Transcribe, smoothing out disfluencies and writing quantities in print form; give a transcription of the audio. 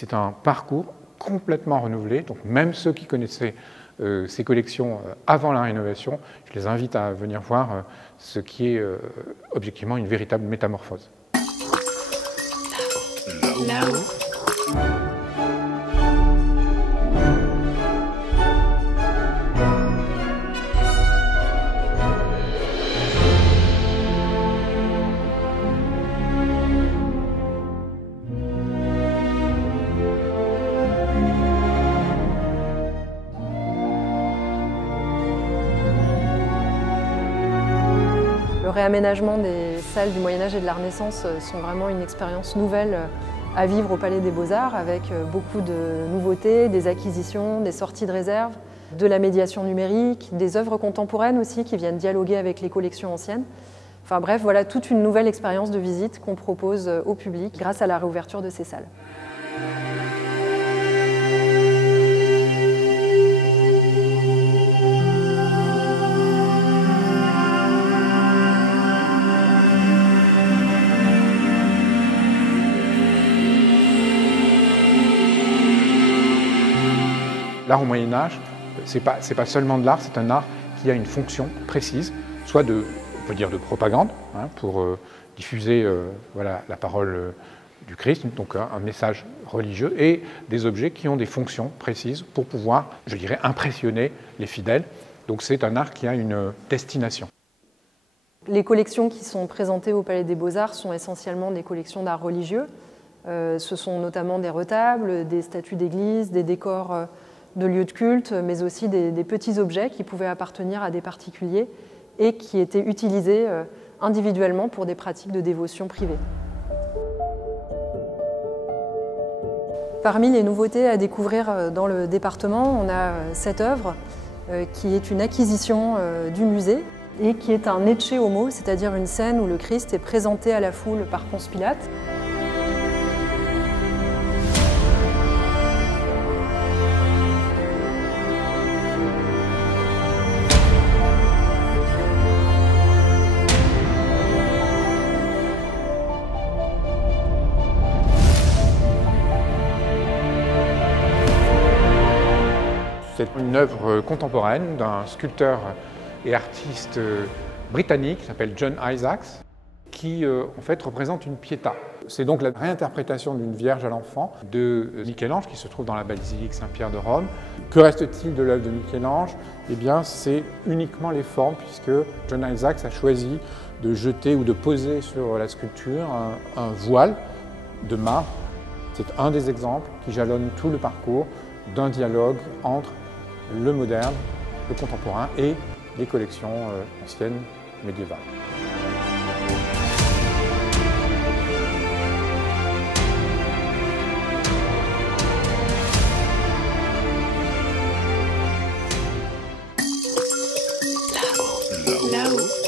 C'est un parcours complètement renouvelé, donc même ceux qui connaissaient ces collections avant la rénovation, je les invite à venir voir ce qui est objectivement une véritable métamorphose. Là-haut. Le réaménagement des salles du Moyen-Âge et de la Renaissance sont vraiment une expérience nouvelle à vivre au Palais des Beaux-Arts, avec beaucoup de nouveautés, des acquisitions, des sorties de réserve, de la médiation numérique, des œuvres contemporaines aussi qui viennent dialoguer avec les collections anciennes. Enfin bref, voilà toute une nouvelle expérience de visite qu'on propose au public grâce à la réouverture de ces salles. L'art au Moyen-Âge, c'est pas seulement de l'art, c'est un art qui a une fonction précise, soit de, on peut dire de propagande, pour diffuser voilà, la parole du Christ, donc un message religieux, et des objets qui ont des fonctions précises pour pouvoir, je dirais, impressionner les fidèles. Donc c'est un art qui a une destination. Les collections qui sont présentées au Palais des Beaux-Arts sont essentiellement des collections d'art religieux. Ce sont notamment des retables, des statues d'église, des décors de lieux de culte, mais aussi des petits objets qui pouvaient appartenir à des particuliers et qui étaient utilisés individuellement pour des pratiques de dévotion privée. Parmi les nouveautés à découvrir dans le département, on a cette œuvre qui est une acquisition du musée et qui est un Ecce Homo, c'est-à-dire une scène où le Christ est présenté à la foule par Ponce Pilate. C'est une œuvre contemporaine d'un sculpteur et artiste britannique qui s'appelle John Isaacs, qui en fait représente une Pietà. C'est donc la réinterprétation d'une Vierge à l'enfant de Michel-Ange qui se trouve dans la basilique Saint-Pierre de Rome. Que reste-t-il de l'œuvre de Michel-Ange? Eh bien, c'est uniquement les formes, puisque John Isaacs a choisi de jeter ou de poser sur la sculpture un voile de marbre. C'est un des exemples qui jalonne tout le parcours d'un dialogue entre le moderne, le contemporain et les collections anciennes médiévales. Là-haut.